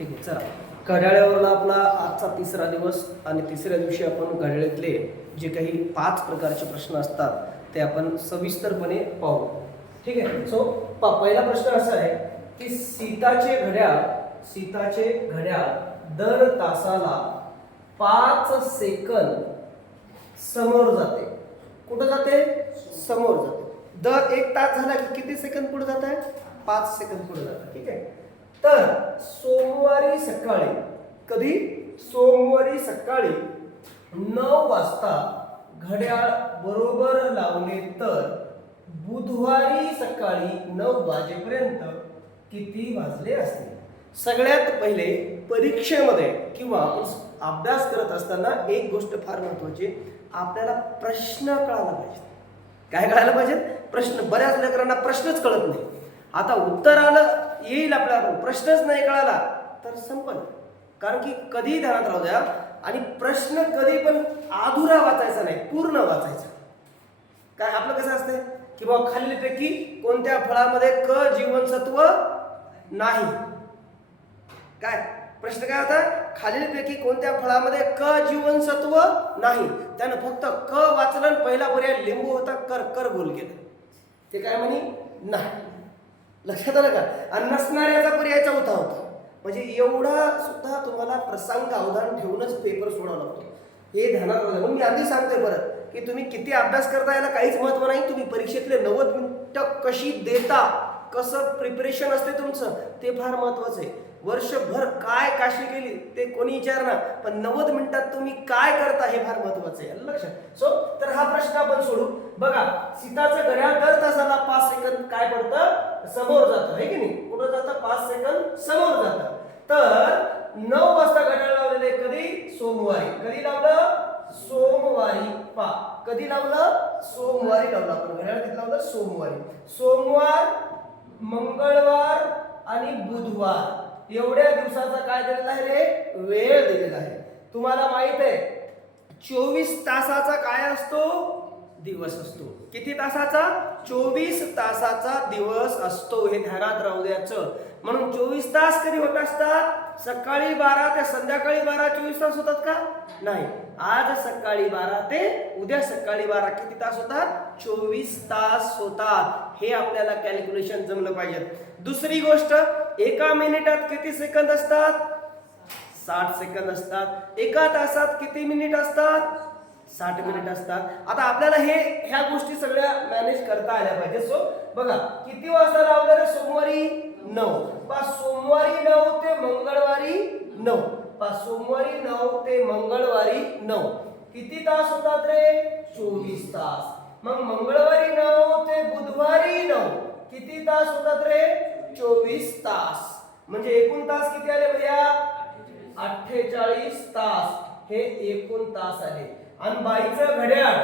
ठीक आहे चला. घड्याळ्यावरला आपला आजचा तिसरा दिवस आणि तिसऱ्या दिवशी आपण घड्याळ्यातले जे काही पाच प्रकारचे प्रश्न असतात ते आपण सविस्तरपणे पाहू. ठीक आहे सो पा पहिला प्रश्न असा आहे की सीताचे घड्याळ सीताचे घड्याळ दर तासाला पाच सेकंद समोर जाते. कुठं जाते? समोर जाते. दर एक तास झाला की किती सेकंद पुढे जात आहे? पाच सेकंद पुढे जातं ठीक आहे? तर सोमवारी सकाळी कधी? सोमवारी सकाळी नऊ वाजता घड्याळ बरोबर लावले तर बुधवारी सकाळी नऊ वाजेपर्यंत किती वाजले असतील? सगळ्यात पहिले परीक्षेमध्ये किंवा अभ्यास करत असताना एक गोष्ट फार महत्वाची आपल्याला प्रश्न कळायला पाहिजे काय कळायला पाहिजे प्रश्न. बऱ्याच लेकरांना प्रश्नच कळत नाही. आता उत्तर आलं येईल आपल्याला प्रश्नच नाही कळाला तर संपल. कारण की कधीही ध्यानात राहू द्या. आणि प्रश्न कधी पण अधुरा वाचायचा नाही पूर्ण वाचायचा. काय आपलं कसं असतंय? की बाबा खालीलपैकी कोणत्या फळामध्ये क जीवनसत्व नाही? काय? प्रश्न काय होता? खालीलपैकी कोणत्या फळामध्ये क जीवनसत्व नाही? त्यानं फक्त क वाचलं आणि पहिला पर्याय लिंबू होता कर कर बोल केलं ते काय म्हणे? नाही. लक्षात आलं का? आणि नसणाऱ्याचा पर्याय चौथा होता. म्हणजे एवढा सुद्धा तुम्हाला प्रसंग अवधान ठेवूनच पेपर सोडावा लागतो. हे ध्यानात राहू म्हणून मी आधी सांगतोय परत की तुम्ही किती अभ्यास करता याला काहीच महत्त्व नाही. तुम्ही परीक्षेतले नव्वद मिनिटं कशी देता कसं प्रिपरेशन असते तुमचं ते फार महत्वाचं आहे. वर्षभर काय काशी केली ते कोणी विचारणार? पण नव्वद मिनिटात तुम्ही काय करता हे फार महत्वाचं आहे. लक्षात सो तर हा प्रश्न आपण सोडू. बघा सीताचं घड्याळ दर तासाला पाच सेकंद काय पडतं? समोर जातं आहे की नाही? कुठं जातं? पाच सेकंद समोर जातं. तर नऊ वाजता घड्याळ लावलेले कधी? सोमवारी. कधी लावलं? सोमवारी. पा कधी लावलं? सोमवारी लावलं आपण. घड्याळ किती लावलं? सोमवारी. सोमवार मंगळवार आणि बुधवार. एवढ्या दिवसाचा काय दिलेला आहे रे? वेळ दिलेला आहे. तुम्हाला माहीत आहे चोवीस तासाचा काय असतो? दिवस असतो. किती तासाचा? चोवीस तासाचा दिवस असतो हे ध्यानात राहू द्याचं म्हणून चोवीस तास कधी होत असतात? सकाळी बारा ते संध्याकाळी बारा चोवीस तास होतात का? नाही. आज सकाळी बारा ते उद्या सकाळी बारा किती तास होतात? चोवीस तास होतात. हे आपल्याला कॅल्क्युलेशन जमलं पाहिजे. दुसरी गोष्ट एका मिनिटात किती सेकंद असतात? साठ सेकंद असतात. एका तासात किती मिनिट असतात? साठ मिनिट असतात. आता आपल्याला हे ह्या गोष्टी सगळ्या मॅनेज करता आल्या पाहिजे सो बघा किती वाजता लावणार सोमवारी? नऊ. पा सोमवारी नऊ ते मंगळवारी नऊ. पा सोमवारी नऊ ते मंगळवारी नऊ. किती तास होतात रे? चोवीस तास. मग मंगळवारी नऊ ते बुधवारी नऊ. किती तास होतात रे? चोवीस तास. म्हणजे एकूण तास किती आले भैया? अठ्ठेचाळीस तास. हे एकूण तास आले. आणि बाईचं घड्याळ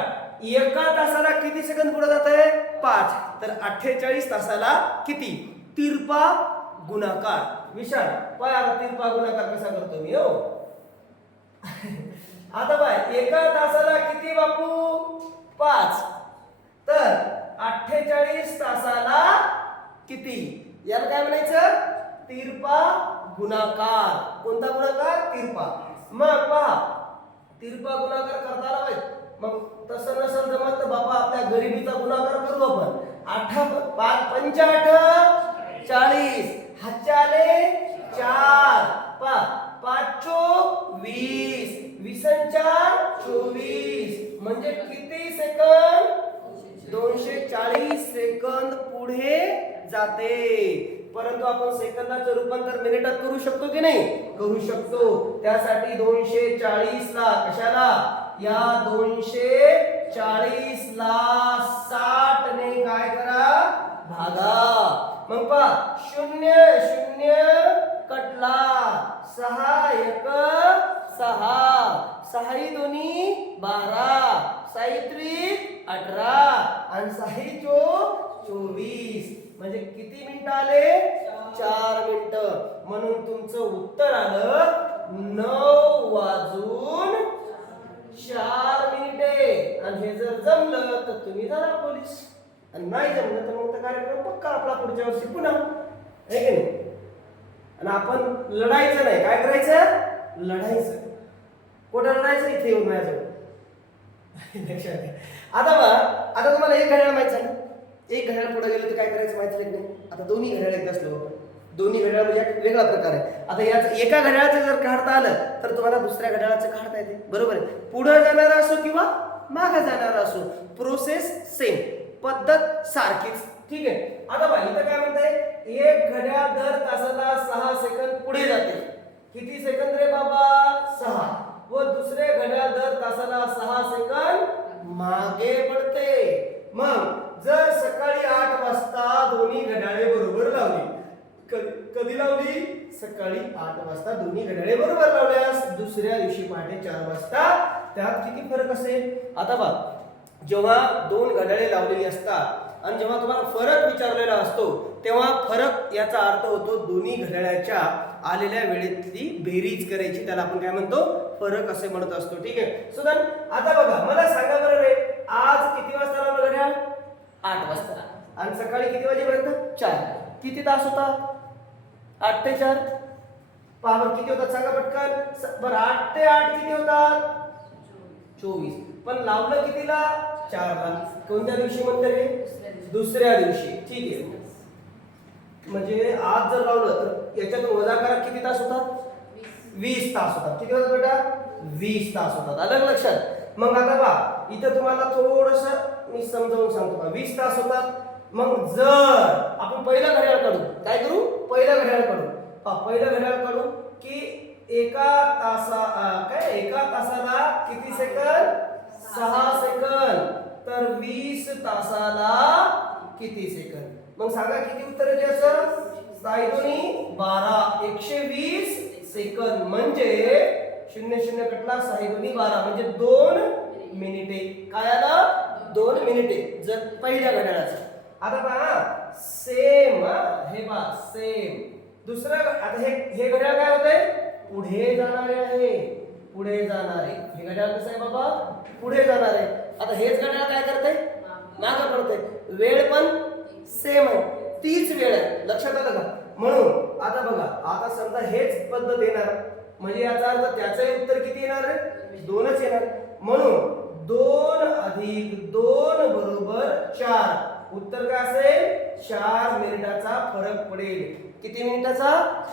एका तासाला किती सेकंद पुढे जात आहे पाच. तर अठ्ठेचाळीस तासाला किती? तिरपा गुणाकार विशाल पाय आता तिरपा गुणाकार कसा करतो मी हो? आता बाय एका तासाला किती बापू? पाच. तर अठ्ठेचाळीस तासाला किती? याला काय म्हणायचं? तिरपा गुणाकार. कोणता गुणाकार? तिरपा मग पहा तिरपा गुणाकार करता आला पाहिजे. मग तसं नसेल तर तर बाबा आपल्या गरिबीचा गुणाकार करू आपण. आठ पाच पंचाठ चाळीस. हातचे चार पा पाचो वीस वीसन चार चोवीस. म्हणजे किती सेकंद? दोनशे चाळीस सेकंद पुढे जाते. परंतु आपण सेकंदाचं रूपांतर मिनिटात करू शकतो की नाही? करू शकतो. त्यासाठी दोनशे चाळीस ला कशाला? या दोनशे चाळीस ला साठ ने काय करा? भागा. मग पहा शून्य शून्य कटला. सहा एक सहा. सहाही दोन्ही बारा. साई त्रिक अठरा. आणि साही चो चोवीस. म्हणजे किती मिनिट आले? चार मिनिट. म्हणून तुमचं उत्तर आलं नऊ वाजून चार मिनिटे. आणि हे जर जमलं तर तुम्ही जरा पोलीस. आणि नाही जमलं तर मग तो कार्यक्रम पक्का आपला पुढच्या वर्षी पुन्हा. आहे की नाही? आणि आपण लढायचं नाही. काय करायचं? लढायचं. कुठं लढायचं? इथे येऊन माझ्याजवळ. लक्षात घ्या. आता बा आता तुम्हाला एक घड्याळ माहिती आहे एक घड्याळ पुढे गेलं तर काय करायचं माहिती की नाही? आता दोन्ही घड्याळ एकदा असलो दोन्ही घड्याळ म्हणजे एक वेगळा प्रकार आहे. आता याचं एका घड्याळाचं जर काढता आलं तर तुम्हाला दुसऱ्या घड्याळाचं काढता येते. बरोबर आहे? पुढं जाणारा असो किंवा मागं जाणारा असो प्रोसेस सेम पद्धत सारखीच. ठीक आहे? आता बघा इथं काय म्हणताय? एक घड्याळ दर तासाला सहा सेकंद पुढे जाते. किती सेकंद रे बाबा? सहा. व दुसरे घड्याळ दर तासाला सहा सेकंद मागे पडते. मग जर सकाळी आठ वाजता दोन्ही घड्याळे बरोबर लावली कधी कधी लावली? सकाळी आठ वाजता दोन्ही घड्याळे बरोबर लावल्यास दुसऱ्या दिवशी पहाटे चार वाजता त्यात किती फरक असेल? आता बघ. जेव्हा दोन घड्याळे लावलेली असतात आणि जेव्हा तुम्हाला फरक विचारलेला असतो तेव्हा फरक याचा अर्थ होतो दोन्ही घड्याळाच्या आलेल्या वेळेतली बेरीज करायची. त्याला आपण काय म्हणतो? फरक असे म्हणत असतो. ठीक आहे? सुदन आता बघा मला सांगा बरं रे आज किती वाजता लावलं घड्याळ आठ वाजता. आणि सकाळी किती वाजेपर्यंत? चार. किती तास होता? आठ ते चार? पहा बरं किती होतात सांगा पटकन. बरं आठ ते आठ किती होतात? चोवीस. पण लावलं कितीला? चारला कोणत्या दिवशी म्हणते रे दुसऱ्या दिवशी. ठीक आहे. म्हणजे आज जर लावलं तर याच्यातून वजा करा किती तास होतात? वीस तास होतात. किती होतात बेटा? वीस तास होतात. अलग लक्षात? मग आता बा इथं तुम्हाला थोडस मी समजावून सांगतो वीस तास होतात. मग जर आपण पहिलं घड्याळ काढू काय करू? पहिलं घड्याळ काढू. पहा पहिलं घड्याळ काढू की एका तासा काय? एका तासाला किती सेकंद? सहा सेकंद. तर वीस तासाला किती सेकंद? मग सांगा किती उत्तर येते असं साई बारा. एकशे वीस सेकंद. म्हणजे शून्य शून्य कटला साहेबनी बारा. म्हणजे दोन मिनिटे. काय आलं? दोन मिनिटे. जर पहिल्या घड्याळाचं. आता पहा. सेम हे पहा. सेम. दुसरं आता हे हे घड्याळ काय होतंय? पुढे जाणारे आहे. पुढे जाणार आहे. हे घड्याळ कसं आहे बाबा पुढे जाणार आहे. आता हेच घड्याळ काय करते मागं पडते वेळ पण सेम आहे. तीच वेळ आहे. लक्षात आलं का? म्हणून आता बघा आता समजा हेच पद्धत येणार. म्हणजे याचा अर्थ त्याचंही उत्तर किती येणार आहे दोनच येणार. म्हणून दोन अधिक दोन बरोबर चार. उत्तर काय असेल? चार मिनिटाचा फरक पडेल. किती मिनिटाचा?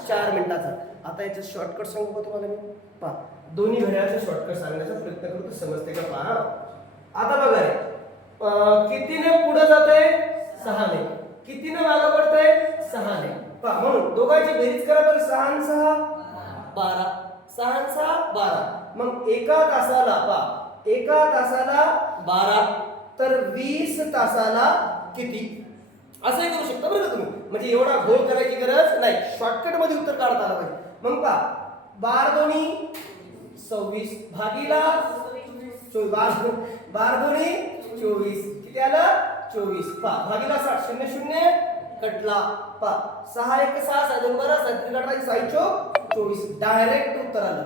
चार मिनिटाचा. आता याचे शॉर्टकट सांगू का तुम्हाला मी? पहा दोन्ही घड्याळाचे शॉर्टकट सांगण्याचा प्रयत्न करतो समजते का? पहा आता बघा रे. कितीने पुढे जाते सहाने. कितीने मागं पडतंय? सहाने. पहा म्हणून दोघांची बेरीज करा तर सहा सहा? बारा. सहा सहा बारा. मग एका तासाला पहा एका तासाला बारा. तर वीस तासाला किती? असंही करू शकता बरं का तुम्ही? म्हणजे एवढा घोळ करायची गरज नाही. शॉर्टकटमध्ये उत्तर काढता आलं पाहिजे. मग पहा बार दोन्ही सव्वीस भागीला चोवीस. बार बार दोन्ही चोवीस. किती आलं? चोवीस. पहा भागीला साठ शून्य शून्य कटला. पहा सहा एक सहा सहा दोन बारा सात अठरा साई चोक चोवीस. डायरेक्ट उत्तर आलं.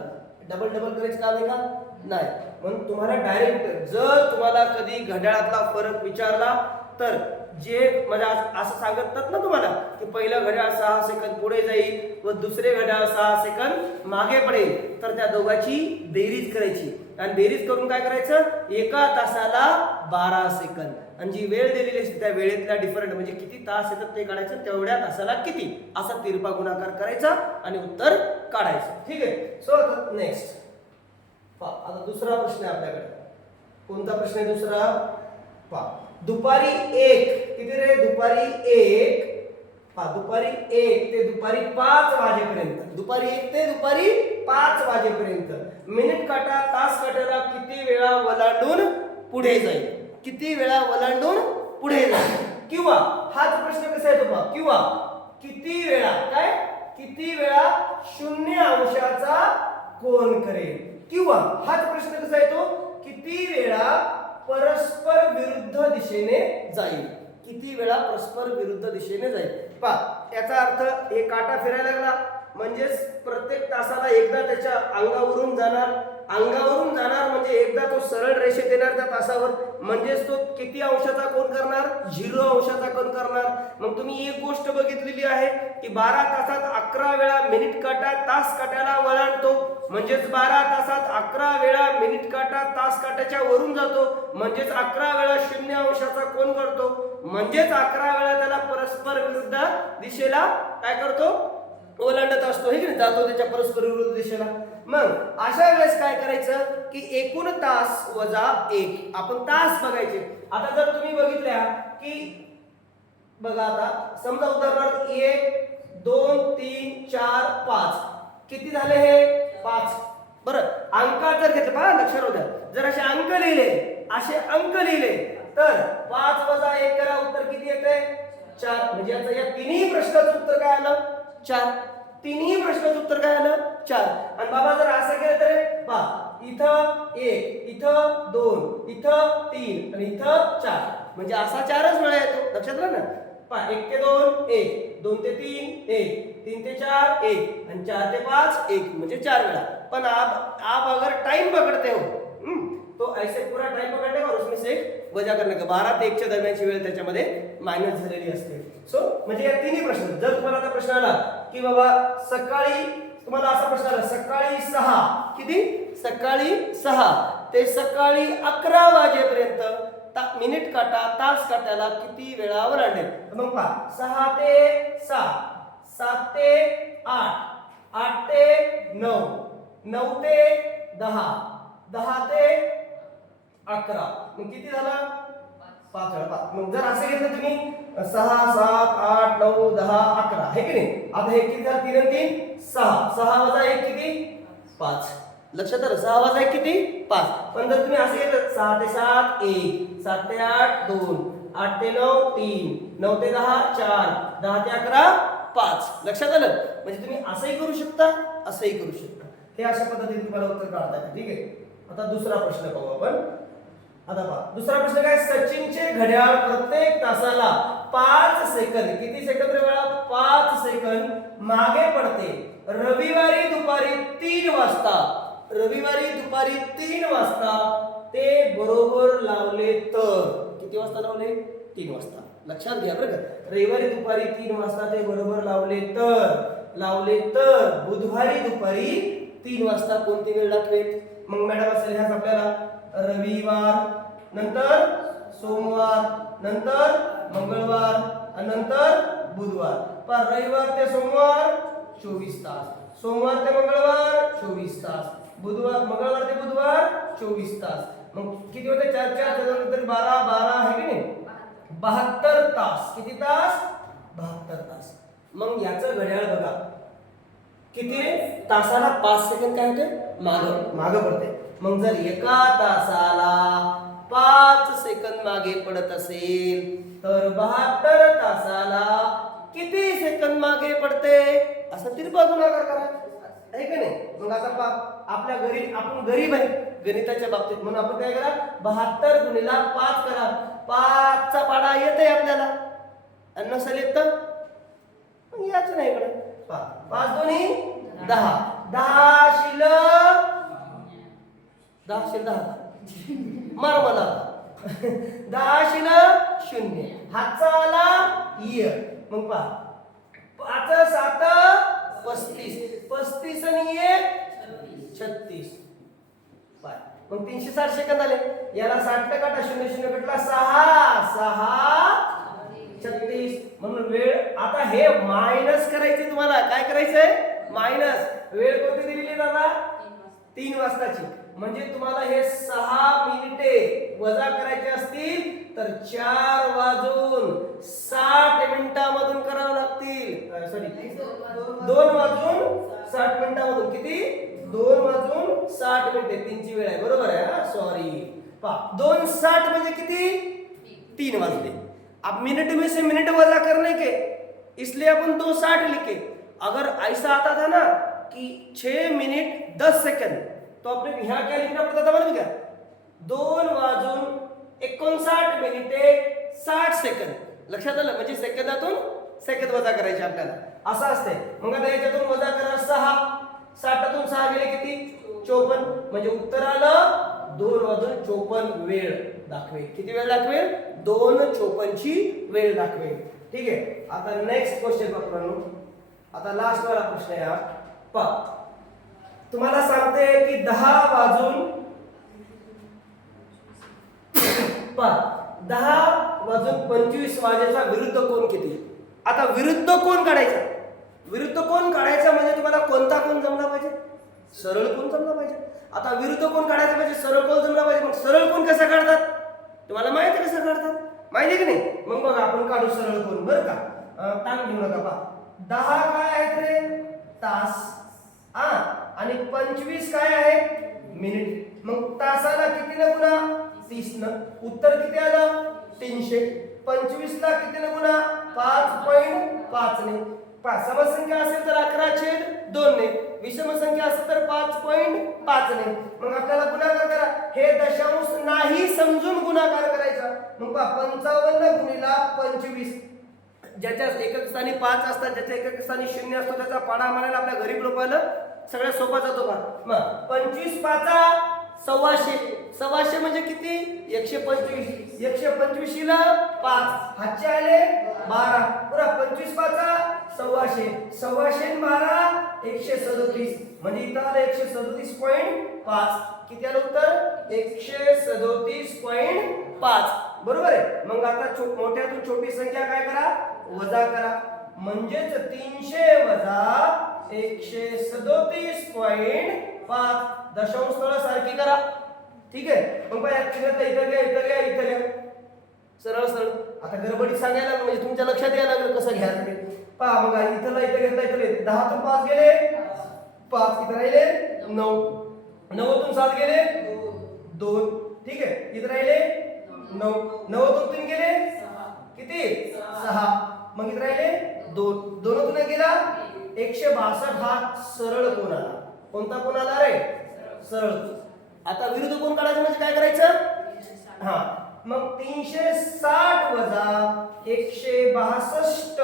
डबल डबल करायचं काम आहे का? नाही. म्हणून तुम्हाला डायरेक्ट जर तुम्हाला कधी घड्याळातला फरक विचारला तर जे म्हणजे असं सांगतात ना तुम्हाला की पहिलं घड्याळ सहा सेकंद पुढे जाईल व दुसरे घड्याळ सहा सेकंद मागे पडेल. तर त्या दोघांची बेरीज करायची. आणि बेरीज करून काय करायचं? एका तासाला बारा सेकंद. आणि जी वेळ दिलेली असते त्या वेळेतला डिफरंट म्हणजे किती तास येतात ते काढायचं तेवढ्या तासाला किती? असा तिरपा गुणाकार करायचा आणि उत्तर काढायचं. ठीक आहे? सो आता नेक्स्ट आता दुसरा प्रश्न आहे आपल्याकडे. कोणता प्रश्न आहे दुसरा? पहा. दुपारी एक. किती रे? दुपारी एक. पहा दुपारी एक ते दुपारी पाच वाजेपर्यंत. दुपारी एक ते दुपारी पाच वाजेपर्यंत. मिनिट काटा तास काट्याला किती वेळा वलांडून पुढे जाईल? किती वेळा वलांडून पुढे जाईल? किंवा हाच प्रश्न कसा येतो बघ किंवा किती वेळा काय? किती वेळा शून्य अंशाचा कोण करेल? किंवा हाच प्रश्न कसा येतो? किती वेळा परस्पर विरुद्ध दिशेने जाईल? किती वेळा परस्पर विरुद्ध दिशेने जाईल? पहा याचा अर्थ हे काटा फिरायला लागला. म्हणजेच प्रत्येक तासाला एकदा त्याच्या अंगावरून जाणार. अंगावरून जाणार म्हणजे एकदा तो सरळ रेषेत येणार त्या तासावर. म्हणजेच तो किती अंशाचा कोण करणार? झिरो अंशाचा कोण करणार. मग तुम्ही एक गोष्ट बघितलेली आहे की बारा तासात अकरा वेळा मिनिट काटा तास काट्याला वळणतो म्हणजेच बारा तासात अकरा वेळा मिनिट काटा तास काट्याच्या वरून जातो. म्हणजेच अकरा वेळा शून्य अंशाचा कोण करतो. म्हणजेच अकरा वेळा त्याला परस्पर विरुद्ध दिशेला काय करतो? ओलांडत असतो. हे जातो त्याच्या परस्पर विरुद्ध दिशेला. मग अशा वेळेस काय करायचं की एकूण तास वजा एक. आपण तास बघायचे. आता जर तुम्ही बघितल्या की बघा आता समजा उदाहरणार्थ एक दोन तीन चार पाच. किती झाले हे? पाच. बरं. अंकात जर घेतलं पहा लक्षात होत्या जर असे अंक लिहिले असे अंक लिहिले तर पाच वजा एक करा उत्तर किती येते चार. म्हणजे याचं या तिन्ही प्रश्नाचं उत्तर काय आलं? चार. तिन्ही प्रश्नाचं उत्तर काय आलं? चार. आणि बाबा जर असं केलं तर पहा. इथं एक इथं दोन इथं तीन आणि इथं चार. म्हणजे असा चारच वेळा येतो. लक्षात राहा ना. पहा एक ते दोन एक. दोन ते तीन एक. तीन ते चार एक. आणि चार ते पाच एक. म्हणजे चार वेळा. पण आप आप अगर टाइम पकडते हो हम्म, तो ऐसे पूरा टाइम पकड़ते से वजा करने बारा ते एकच्या दरम्यानची वेळ त्याच्यामध्ये मायनस झालेली असते. सो म्हणजे या तिन्ही प्रश्न जर तुम्हाला आता प्रश्न आला की बाबा सकाळी तुम्हाला असा प्रश्न आला सकाळी सहा किती? सकाळी सहा. ते सकाळी अकरा वाजेपर्यंत मिनिट काटा तास काट्याला किती वेळावर आले मग पहा सहा ते सात सात ते आठ आठ ते नऊ नऊ ते दहा दहा ते अकरा. मग किती झालं? पाच वेळा पाच. मग जर असं घेतलं तुम्ही सहा सात आठ नऊ दहा अकरा. हे की नाही? आता हे किती झालं? तीन तीन सहा. सहा वजा एक किती? पाच. लक्षात आलं? सहा वजा एक किती? पाच. पण जर तुम्ही असं घेतलं सहा ते सात एक. सात ते आठ दोन. आठ ते नऊ तीन. नऊ ते दहा चार. दहा ते अकरा पाच. लक्षात आलं? म्हणजे तुम्ही असंही करू शकता असंही करू शकता. हे अशा पद्धतीने तुम्हाला उत्तर काढता येतं. ठीक आहे? आता दुसरा प्रश्न पाहू आपण. आता पहा दुसरा प्रश्न काय? सचिनचे घड्याळ प्रत्येक तासाला पाच सेकंद. किती सेकंद रे वेळा पाच सेकंद मागे पडते. रविवारी दुपारी तीन वाजता. रविवारी दुपारी तीन वाजता ते बरोबर लावले तर. किती वाजता लावले? तीन वाजता. लक्षात घ्या बरं का. रविवारी दुपारी तीन वाजता ते बरोबर लावले तर. लावले तर बुधवारी दुपारी तीन वाजता कोणती वेळ दाखवेल? मग मॅडम असेल ह्याच आपल्याला. रविवार नंतर सोमवार नंतर मंगळवार आणि नंतर बुधवार. पण रविवार ते सोमवार चोवीस तास. सोमवार ते मंगळवार चोवीस तास. बुधवार मंगळवार ते बुधवार चोवीस तास. मग किती होते? चार चार त्याच्यानंतर बारा बारा आहे की नाही? बहात्तर तास. किती तास? बहात्तर तास. मग याचं घड्याळ बघा. किती तासाला पाच सेकंद काय होते? माग. माग पडते. मग जर एका तासाला पाच सेकंद मागे पडत असेल तर बहात्तर तासाला किती सेकंद मागे पडते? असं तिरपा गुणाकार करा. आहे का नाही? मग आता पा आपल्या घरी आपण गरीब आहे. गणिताच्या बाबतीत म्हणून आपण काय करा? बहात्तर गुणीला पाच करा. पाचचा पाडा येत आहे आपल्याला. आणि नसेल येत तर? याच नाही इकडे. पहा. पाच दोन्ही दहा. दहा शिल दहा शिल दहा. मार मला. दहा शिल्लक शून्य. हातचा आला य. मग पहा. पाच सात पस्तीस. पस्तीस आणि एक छत्तीस. पाय मग तीनशे साठ सेकंद आले. याला साठ काटा. शून्य शून्य भेटला सहा. सहा छत्तीस. म्हणून वेळ आता हे मायनस करायचे तुम्हाला. काय करायचंय? मायनस वेळ कोणती दिलेली दादा? तीन वाजताची. म्हणजे तुम्हाला हे सहा मिनिटे वजा करायचे असतील तर चार वाजून साठ मिनिटामधून करावं लागतील. सॉरी दोन वाजून साठ मिनिटामधून किती? दोन वाजून साठ मिनिटे. तीनची वेळ आहे बरोबर आहे हा? सॉरी पा दोन साठ म्हणजे किती? तीन वाजले. अब मिनट में से मिनट वजा करने के इसलिए अपन दो साठ लिखे. अगर ऐसा आता था ना कि छह मिनट दस सेकंड तो आपण ह्या क्या लिखना पड़ता था मालूम क्या दोन वाजून एकोणसाठ मिनिटे साठ सेकंद. लक्षात आलं? म्हणजे सेकंदातून सेकंद वजा करायचे आपल्याला. असं असते मग आता याच्यातून वजा करा सहा. साठातून सहा गेले किती? चोपन्न. म्हणजे उत्तर आलं दोन वाजून चोपन्न वेळ दाखवेल. किती वेळ दाखवेल? दोन चोपनची वेळ दाखवेल. ठीक आहे? आता नेक्स्ट क्वेश्चन मित्रांनो. आता लास्ट वाला प्रश्न आहे हा. पहा. तुम्हाला सांगते की दहा वाजून पहा दहा वाजून पंचवीस वाजेचा विरुद्ध कोण किती? आता विरुद्ध कोण काढायचा? विरुद्ध कोण काढायचा म्हणजे तुम्हाला कोणता कोण जमला पाहिजे? सरळ कोण जमला पाहिजे? आता विरुद्ध कोण काढायचा पाहिजे म्हणजे सरळ कोण जमला पाहिजे? मग सरळ कोण कसा काढतात? तुम्हाला माहिती कसं काढतात? माहिती आहे की नाही? मग बघा आपण काढू सरळ कोण बरं का? टांग घेऊ नका पहा. दहा काय आहेत रे? तास. हा आणि पंचवीस काय आहे? मिनिट. मग तासाला किती न? गुणा तीस न. उत्तर किती आलं? तीनशे. पंचवीस ला किती न? गुणा पाच पॉईंट पाच ने. सम संख्या असेल तर अकरा छेद दोन ने. विषम संख्या असेल तर पाच पॉईंट पाच ने. मग आपल्याला गुणाकार करा. हे दशांश नाही समजून गुणाकार करायचा. मग पहा पंचावन्न गुणीला पंचवीस. ज्याच्या एकक स्थानी पाच असतात ज्याच्या एकक स्थानी शून्य असतो त्याचा पाडा म्हणायला आपल्या गरीब लोकांना सगळ्यात सोपा जातो का मग पंचवीस पाचा सव्वाशे. सव्वाशे म्हणजे किती? एकशे पंचवीस. एकशे पंचवीसला पाच. हातचे आले बारा. पुरा पंचवीस पाचा सव्वाशे. सव्वाशे बारा एकशे सदोतीस. म्हणजे इथं आलं एकशे सदोतीस पॉईंट पाच. किती आलं उत्तर? एकशे सदोतीस पॉईंट पाच. बरोबर आहे? मग आता छो- मोठ्यातून छोटी संख्या काय करा? वजा करा. म्हणजेच तीनशे वजा एकशे सदोतीस पॉईंट पाच. दशांश स्थळ सारखी करा. ठीक आहे? मग इथं इथं घ्या इथं घ्या इथं घ्या. सरळ सरळ. आता गडबडीत सांगायला म्हणजे तुमच्या लक्षात यायला लागलं कसं घ्यायचं ते पहा मग इथं इथं घेतला इथं घेतलं. दहातून पाच गेले. पाच इथं राहिले. नऊ. नऊतून सात गेले. दोन. ठीक आहे? इथं राहिले. नऊ. नऊतून तीन गेले. किती? सहा. मग इथं राहिले. दोन. दोनतून गेला. एकशे बासष्ट हा सरळ कोण आला? कोणता कोण आला रे? सरळ. आता विरुद्ध कोण काढायचं म्हणजे काय करायचं? हा. मग तीनशे साठ वजा एकशे बासष्ट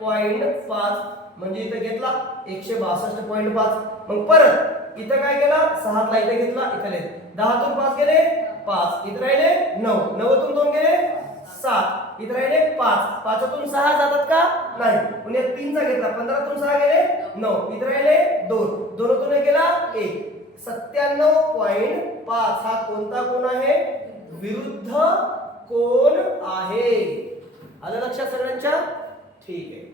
पॉइंट पाच. म्हणजे इथं घेतला एकशे बासष्ट पॉइंट पाच. मग परत इथं काय केला? सहातला इथं घेतला इथं दहातून पाच गेले पाच. इथं राहिले नऊ. नऊतून दोन गेले सात. इथं राहिले पाच. पाचातून सहा जातात का? नाही. म्हणजे तीनचा घेतला. पंधरातून सहा गेले नऊ. इथं राहिले दोन. दोनातून गेला एक. सत्त्याण्णव पॉईंट पाच. हा कोणता कोण आहे? विरुद्ध कोण आहे? आलं लक्षात सगळ्यांच्या? ठीक आहे.